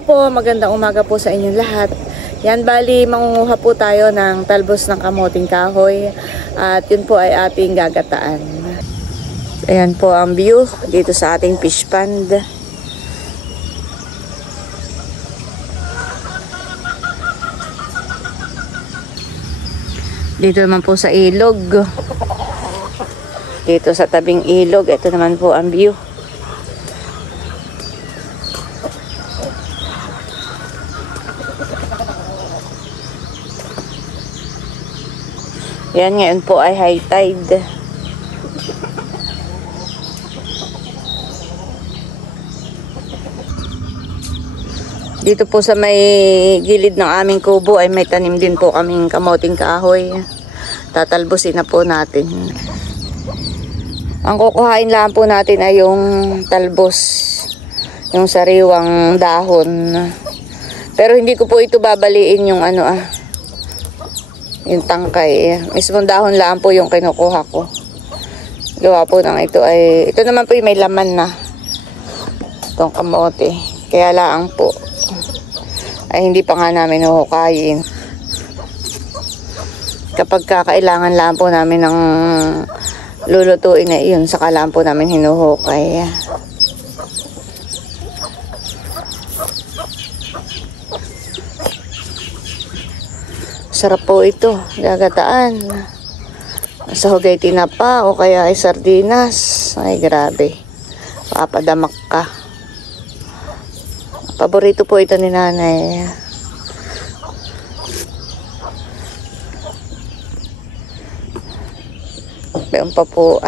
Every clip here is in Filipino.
Hello po, magandang umaga po sa inyong lahat. Yan, bali mangunguha po tayo ng talbos ng kamoting kahoy at yun po ay ating gagataan. Ayan po ang view dito sa ating fish pond. Dito naman po sa ilog. Dito sa tabing ilog, ito naman po ang view. Yan, ngayon po ay high tide. Dito po sa may gilid ng aming kubo ay may tanim din po kaming kamoting kahoy. Tatalbusin na po natin. Ang kukuhain lang po natin ay yung talbos, yung sariwang dahon. Pero hindi ko po ito babaliin yung yung tangkay. Mismong dahon lang po yung kinukuha ko. Gawa po ng ito ay, ito naman po yung may laman na itong kamote. Kaya lang po ay hindi pa nga namin huhukayin. Kapag kakailangan lang po namin ng lulutuin na iyon, saka lang po namin hinuhukay. Sarap po ito, gagataan. Sa hugay tinapa o kaya ay sardinas. Ay grabe, papadamak ka. Paborito po ito ni nanay. Meron pa po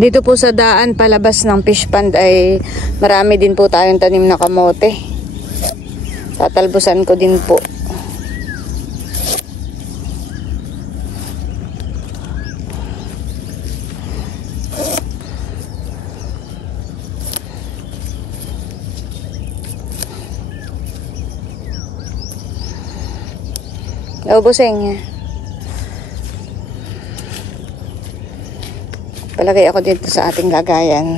Dito po sa daan palabas ng fish pond ay marami din po tayong tanim na kamote. Tatalbusan ko din po. Ubuseng. Palagay ako dito sa ating lagayan.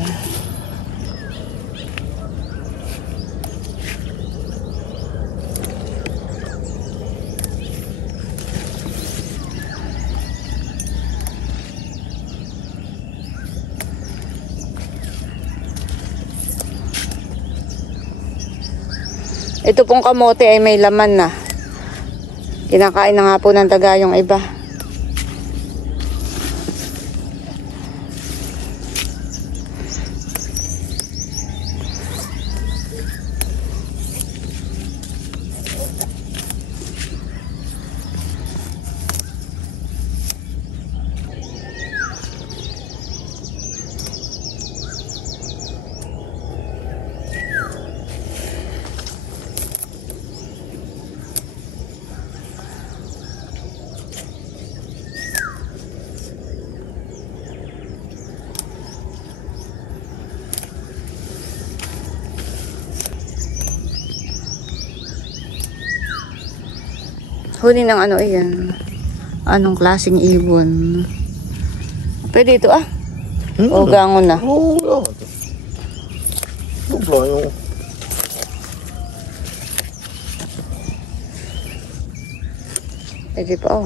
Ito pong kamote ay may laman na. Kinakain na nga po ng daga yung iba. Huli ng iyan. Anong klaseng ibon? Pwede ito O gangon na. Oo, yan. Dubla yung... Pwede pa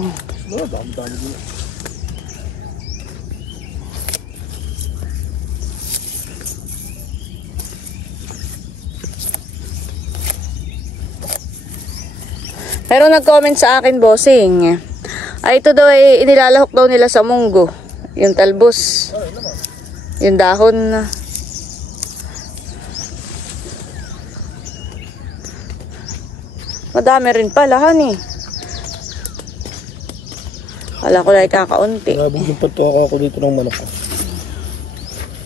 Dami-dami din. Pero nag-comment sa akin, bossing. Ay, ito daw ay inilalahok daw nila sa munggo. Yung talbos. Yung dahon. Madami rin pala, honey. Wala ko lang kakaunti. Nabigyan pa to ako dito ng manok.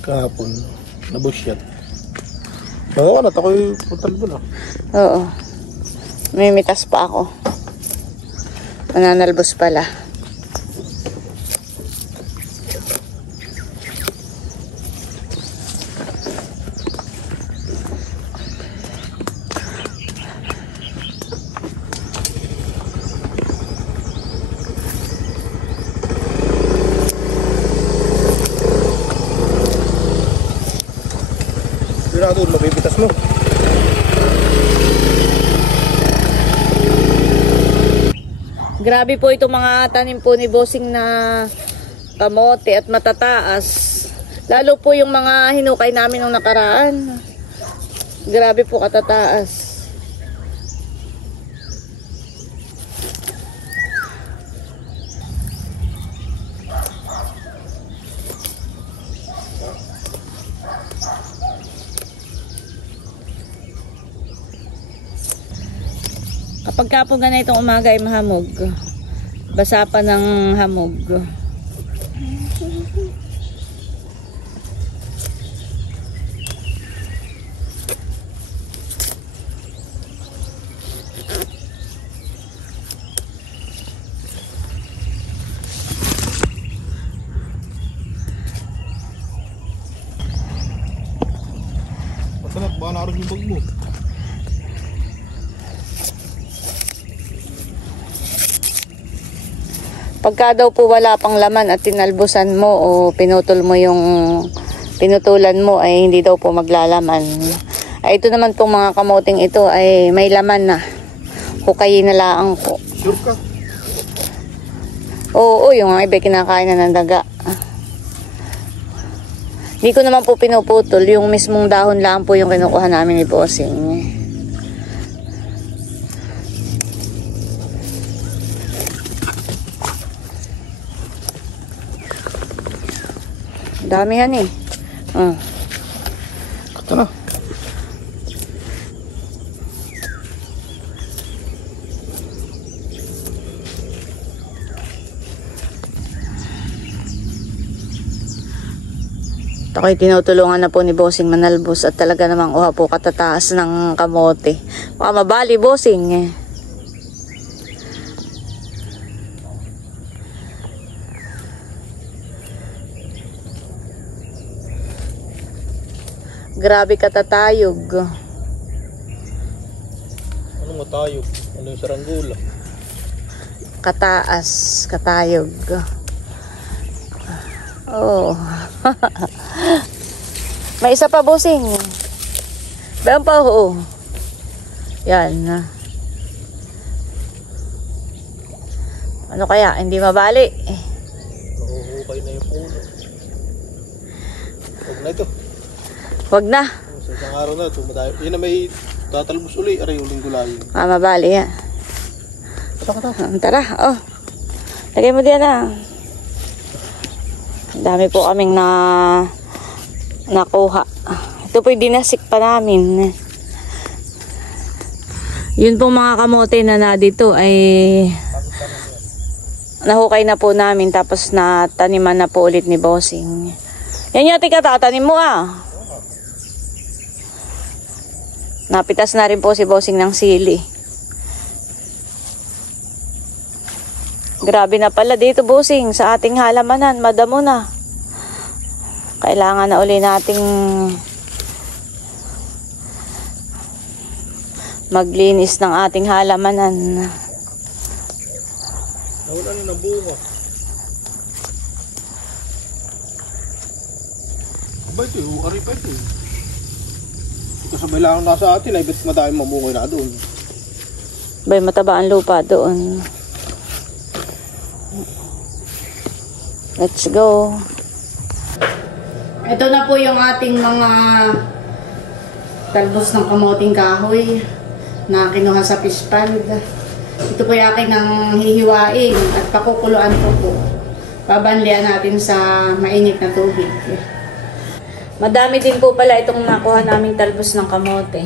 Kahapon. Nabusyat. Oo, anak ako'y putal mo na. Oo. May mitas pa ako. Mananalbos pala. Yun na doon, mapipitas mo. Grabe po itong mga tanim po ni Bossing na kamote at matataas. Lalo po yung mga hinukay namin nung nakaraan. Grabe po katataas. Kapag ka po ganitong umaga ay mahamog. Basa pa ng hamog. Masarap, baka naroon yung bag mo. Pagka daw po wala pang laman at tinalbusan mo o pinutol mo yung pinutulan mo ay hindi daw po maglalaman. Ay ito naman pong mga kamoting ito ay may laman na. Hukayin na laang po. Sure ka? Oo, yung mga iba kinakain na ng daga. Hindi ko naman po pinuputol. Yung mismong dahon lang po yung kinukuha namin ni Bossing. Dami yan eh. Ito na. Ito kayo tinutulungan na po ni Bossing manalbos at talaga namang uha po katataas ng kamote. Baka mabali Bossing eh. Grabe katatayog. Ano matayog? Ano yung saranggula? Kataas, katayog. Oh. May isa pa Bossing. Bayan pa oh. Yan. Ano kaya? Hindi mabali. Nahuhukay na yung puno. Huwag na ito. Wag na. Sa isang araw na ito, yun na may tatalbos uli, aray uling gulayin. Mabali yan. Tara, oh. Lagay mo diyan ah. Dami po kaming nakuha. Ito po yung dinasik pa namin. Yun po mga kamote na dito ay nahukay na po namin tapos nataniman na po ulit ni Bossing. Yan yung tika tatanim mo ah. Napitas na rin po si Bossing ng sili. Grabe na pala dito Bossing sa ating halamanan. Madamo na. Kailangan na uli nating maglinis ng ating halamanan. Nawala na bunga. Aba ito, aray pa ito. Kasabay lang nasa atin ay ba't madami mamungay na doon. Bay, mataba ang lupa doon. Let's go. Ito na po yung ating mga talbos ng kamoting kahoy na kinuha sa fish pond. Ito po yung aking nang hihiwain at pakukuluan ko po. Babanlian natin sa mainit na tubig. Madami din po pala itong nakuha naming talbos ng kamote.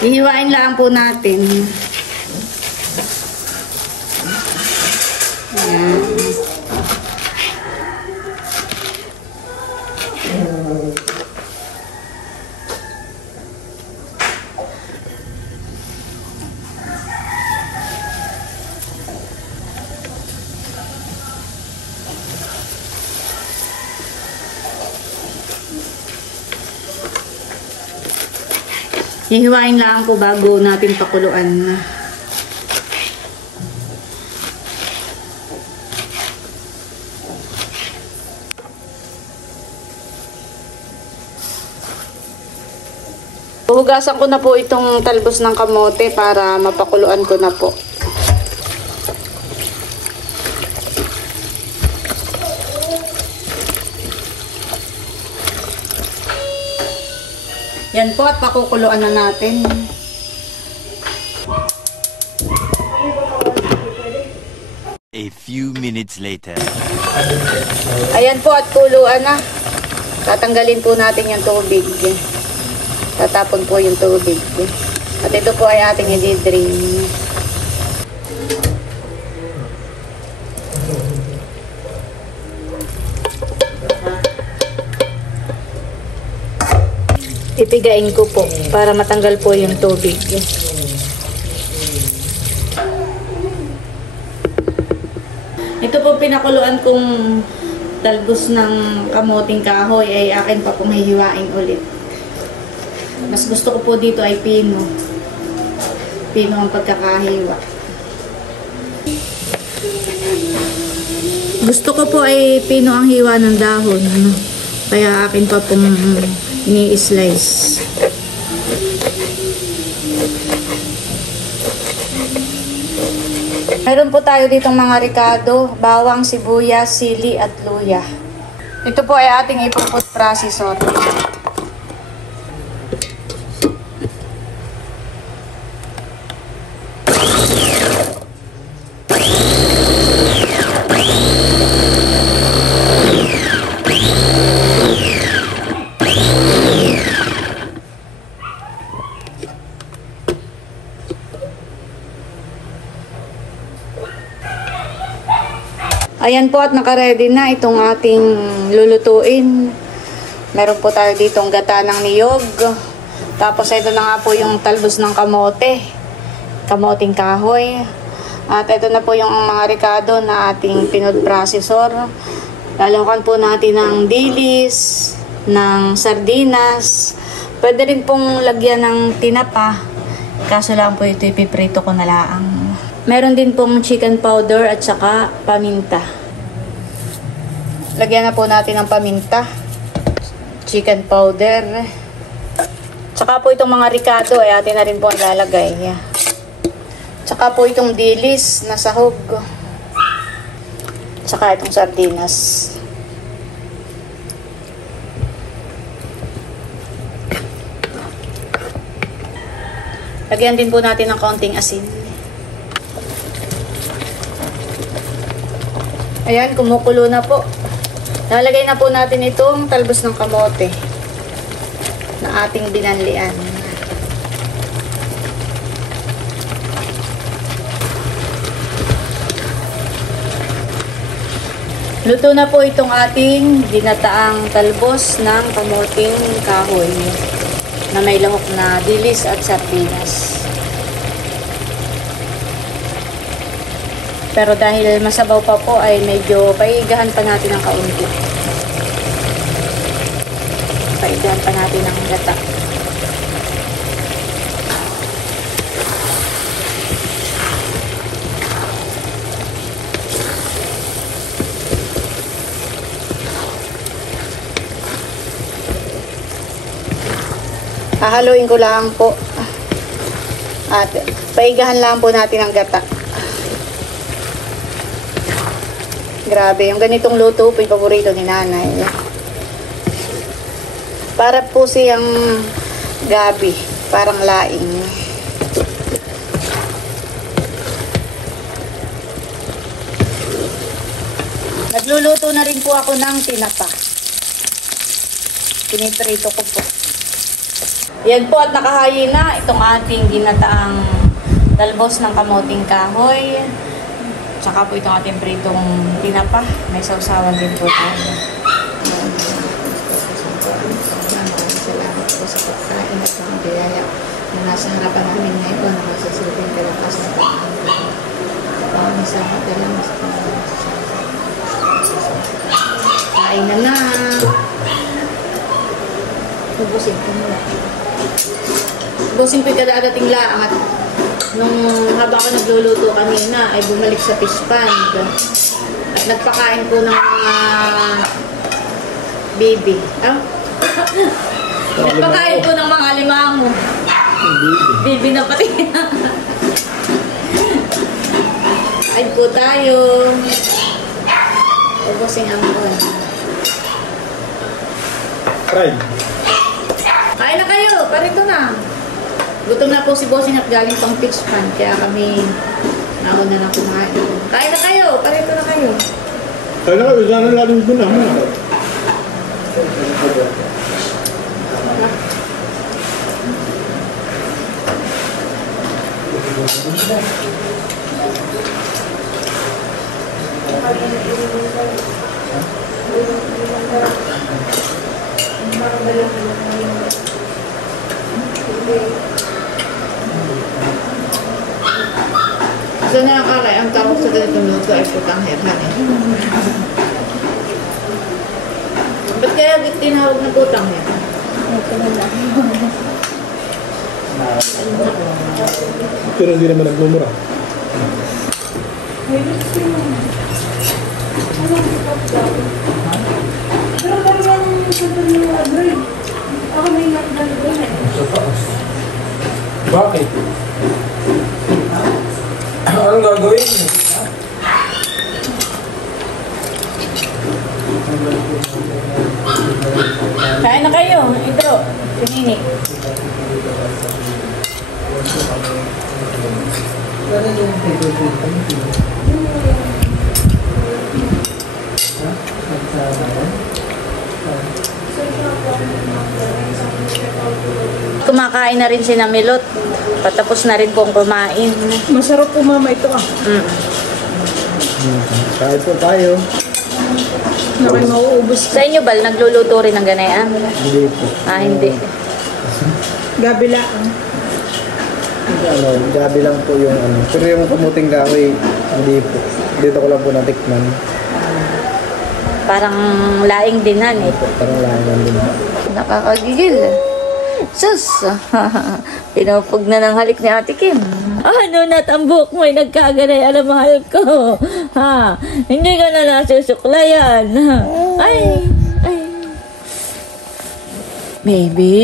Hihiwain lang po natin. Ayan. Hihiwain lang po bago natin pakuluan. Hugasan ko na po itong talbos ng kamote para mapakuluan ko na po. Yan po at pakukuluan na natin. A few minutes later. Ayan po at kuluan na. Tatanggalin po natin yung tubig. Tatapon po yung tubig. At ito po ay ating i-drain. Ipigain ko po para matanggal po yung tubig. Ito po pinakuluan kong talbos ng kamuting kahoy ay akin pa pong hihiwain ulit. Mas gusto ko po dito ay pino. Pino ang pagkakahiwa. Gusto ko po ay pino ang hiwa ng dahon. Kaya akin pa pong ini-slice. Meron po tayo ditong mga ricado, bawang, sibuyas, sili at luya. Ito po ay ating ipo-food processor. Ayan po at nakaready na itong ating lulutuin. Meron po tayo ditong gata ng niyog. Tapos ito na nga po yung talbos ng kamote. Kamoting kahoy. At ito na po yung mga ricado na ating pinood processor. Lalakan po natin ng dilis, ng sardinas. Pwede rin pong lagyan ng tinapa. Kaso lang po ito ipiprito ko na laang. Meron din pong chicken powder at saka paminta. Lagyan na po natin ng paminta, chicken powder. Tsaka po itong mga ricado ay atin na rin po ang lalagay. Tsaka po itong dilis na sahog. Tsaka itong sardinas. Lagyan din po natin ng kaunting asin. Ayan, kumukulo na po. Lalagay na po natin itong talbos ng kamote na ating binanlian. Luto na po itong ating ginataang talbos ng kamuting kahoy na may lahok na dilis at sardinas. Pero dahil masabaw pa po ay medyo paigahan pa natin ng kaunti. Paigahan pa natin ng gata. Hahaluin ko lang po. At paigahan lang po natin ang gata. Grabe, yung ganitong luto po yung paborito ni nanay. Para po siyang gabi, parang laing. Nagluluto na rin po ako ng tinapa. Piniprito ko po. Yan po at nakahayin na itong ating ginataang talbos ng kamoting kahoy. Tsaka po itong ating pritong tinapa. May sausawan din po tayo. Salamat po sa pagkain at mga biyaya na nasa harapan namin ngayon na masasilbing kalakas na pagkain. Maraming salamat lang sa pagkain. Kain na na! Ubusin ko muna. Ubusin ko yung kadadating laang at nung habang ako nagluluto kanina ay bumalik sa fish pond at nagpakain ko ng mga baby. Nagpakain ko ng mga alimango. Baby na pati. Kain po tayo. Ubusin ang bon. Fried. Kain na kayo, parito na. Gutom na po si Bossing at galing pang fish pan, kaya kami nauna na kumain. Kain na kayo, parito na kayo. Kaya na kayo, sana lalong doon naman. So nakakaray, ang tawag sa ganitong luto ay putang herhan eh. Ba't kaya tinawag na putang herhan? Pero hindi naman nagmumura. Bakit? Anong gagawin? Kain na kayo, ito, pinini. Kumakain na rin si Namilot. Patapos na rin pong kumain. Masarap po mama ito ah. Kahit po tayo. Na kayo mauubos. Sa inyo, Bal, nagluluto rin ng ganayan? Hindi po. Ah, hindi. Gabi lang. Gabi lang po yung ano. Pero yung kamuting kahoy, hindi po. Dito ko lang po natikman. Parang laing dinan eh. Parang lahat lang din. Nakakagigil. Sus! Pinupog na ng halik ni Ate Kim. Ano natambok mo ay nagkaganay, alam mahal ko. Ha? Hindi ka na nasusuklayan. Ay! Ay! Baby!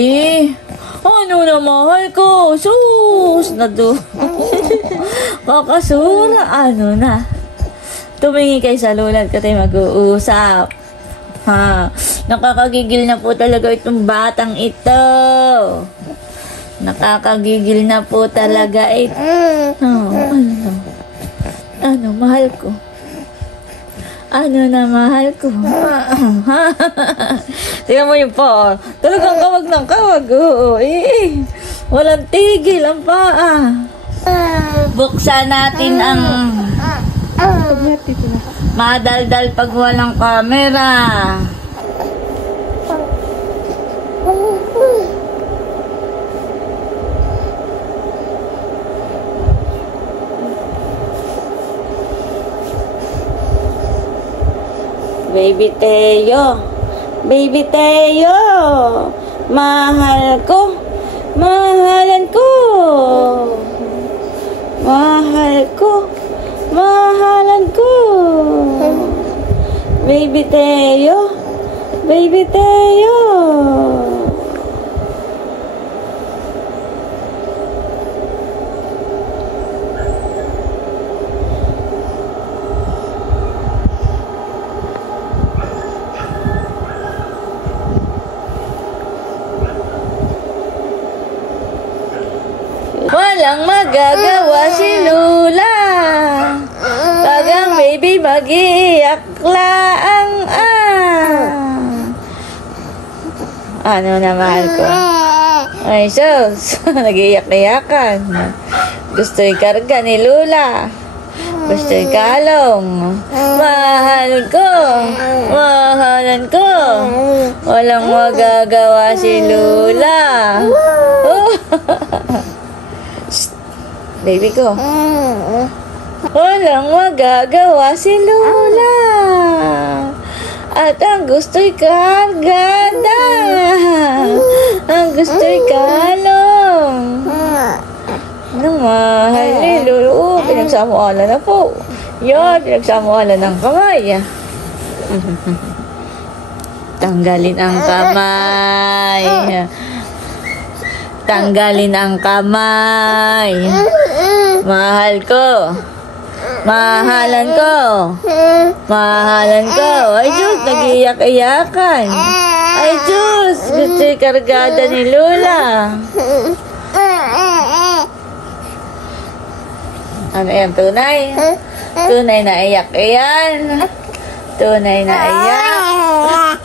Ano na mahal ko? Sus! Nado. Kakasura. Ano na? Tumingi kayo sa lulan ka tayo mag-uusap. Ha? Nakakagigil na po talaga itong batang ito. Nakakagigil na po talaga ito. Ano? Ano, mahal ko? Ano na, mahal ko? Tingnan mo yung pa. Talagang kawag ng kawag. Oo, eh. Walang tigil ang paa. Buksan natin ang madaldal pag walang camera. Baby Teo, Baby Teo, mahal ko, mahalan ko, mahal ko, mahalan ko. Baby Teo, Baby Teo. Walang magagawa si Lula. Pag ang baby mag-iiyak laang Ano na, mahal ko? Ay, sus. Nag-iyak-iyakan. Gusto ikarga ni Lula. Gusto ikalong. Mahal ko. Mahalan ko. Walang magagawa si Lula. Oh. Shh. Baby ko. Walang magagawa si Lula. At ang gusto'y kargada. Ang gusto'y kalong. Nang mahal ni Lula. Oh, pinagsamuala na po. Yan, pinagsamuala ng kamay. Tanggalin ang kamay. Tanggalin ang kamay. Mahal ko. Mahalan ko. Mahalan ko. Ay, Diyos, nag-iyak-iyakan. Ay, Diyos, gusto'y kargada ni Lula. Ano yan, tunay? Tunay na iyak yan. Tunay na iyak.